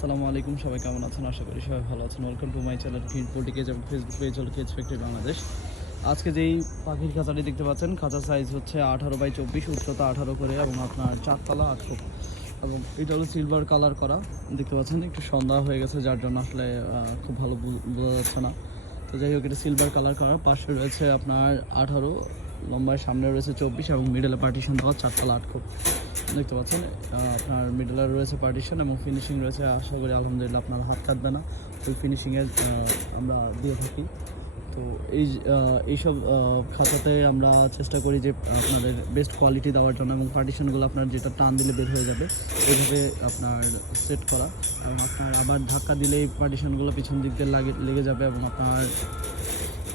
আসসালামু আলাইকুম, সবাই কেমন আছেন? আশা করি সবাই ভালো আছেন। Welcome to my channel green পোটিকেজ এবং ফেসবুক পেজ হল কেজ ফ্যাক্টরি বাংলাদেশ আজকে যেই পাখির খাঁচাটি দেখতে পাচ্ছেন, খাঁচা সাইজ হচ্ছে আঠারো বাই চব্বিশ, উচ্চতা আঠারো করে এবং আপনার চারতলা আটশো। এবং এটা হলো সিলভার কালার করা। দেখতে পাচ্ছেন, একটু সন্ধ্যা হয়ে গেছে, যার জন্য আসলে খুব ভালো বোঝা যাচ্ছে না। তো যাই হোক, এটা সিলভার কালার করা। পাশে রয়েছে আপনার আঠারো লম্বায় সামনে রয়েছে চব্বিশ এবং মিডলে পার্টিশন দেওয়া চারতলা আট খুব। দেখতে পাচ্ছেন আপনার মিডলে রয়েছে পার্টিশন এবং ফিনিশিং রয়েছে, আশা করি আলহামদুলিল্লাহ আপনার হাত কাটবে না। ওই ফিনিশিংয়ে আমরা দিয়ে থাকি। তো এই এইসব খাতাতে আমরা চেষ্টা করি যে আপনাদের বেস্ট কোয়ালিটি দেওয়ার জন্য এবং পার্টিশনগুলো আপনার যেটা টান দিলে বের হয়ে যাবে, এইভাবে আপনার সেট করা। এবং আপনার আবার ধাক্কা দিলেই পার্টিশনগুলো পিছন দিক দিয়ে লাগে, লেগে যাবে এবং আপনার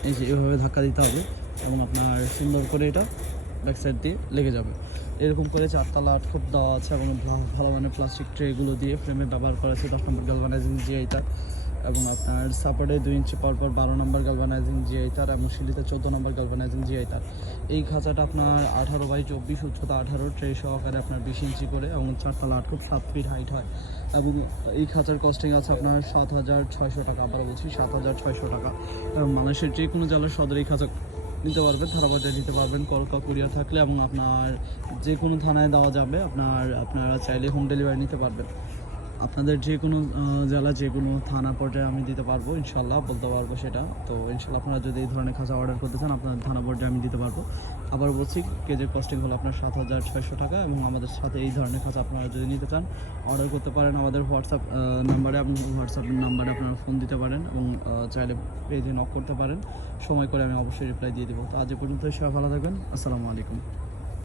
এই যে এভাবে ধাক্কা দিতে হবে। এবং আপনার সুন্দর করে এটা ব্যাক সাইড দিয়ে লেগে যাবে। এরকম করে চারতলা আট খুব দেওয়া আছে এবং ভালো মানের প্লাস্টিক ট্রেগুলো দিয়ে ফ্রেমে ব্যবহার করা আছে। দশ নম্বর গ্যালভানাইজিং জিআই তার এবং আপনার সাপোর্টে দুই ইঞ্চি পর পর বারো নম্বর গ্যালভানাইজিং জিআই তার এবং সিঁড়িতে চোদ্দ নম্বর গ্যালভানাইজিং জিআই তার এই খাঁচাটা আপনার আঠারো বাই চব্বিশ উচ্চতা আঠারো ট্রে সহকারে আপনার বিশ ইঞ্চি করে এবং চারতলা আট খুব সাত ফিট হাইট হয়। এবং এই খাঁচার কস্টিং আছে আপনার সাত হাজার ছয়শো টাকা আবার বলছি সাত হাজার ছয়শো টাকা। এবং মানুষের যে কোনো জেলার সদর এই খাঁচা নিতে পারবেন থানা পর্যায়ে নিতে পারবেন, কলকা, কুরিয়ার থাকলে এবং আপনার যে কোনো থানায় দেওয়া যাবে, আপনার, আপনারা চাইলে হোম ডেলিভারি নিতে পারবেন। আপনাদের যে কোনো জেলা, যে কোনো থানা পর্যায়ে আমি দিতে পারব, ইনশাল্লাহ বলতে পারব সেটা। তো ইনশাল্লাহ আপনারা যদি এই ধরনের খাঁচা অর্ডার করতে চান আপনার থানা পর্যায়ে আমি দিতে পারব। আবার বলছি, কেজির কস্টিং হলো আপনার সাত হাজার ছয়শো টাকা এবং আমাদের সাথে এই ধরনের খাঁচা আপনারা যদি নিতে চান অর্ডার করতে পারেন আমাদের হোয়াটসঅ্যাপ নাম্বারে এবং হোয়াটসঅ্যাপ নাম্বারে আপনারা ফোন দিতে পারেন এবং চাইলে পেজে নক করতে পারেন। সময় করে আমি অবশ্যই রিপ্লাই দিয়ে দেবো। তো আজ পর্যন্ত সবাই ভালো থাকবেন। আসসালামু আলাইকুম।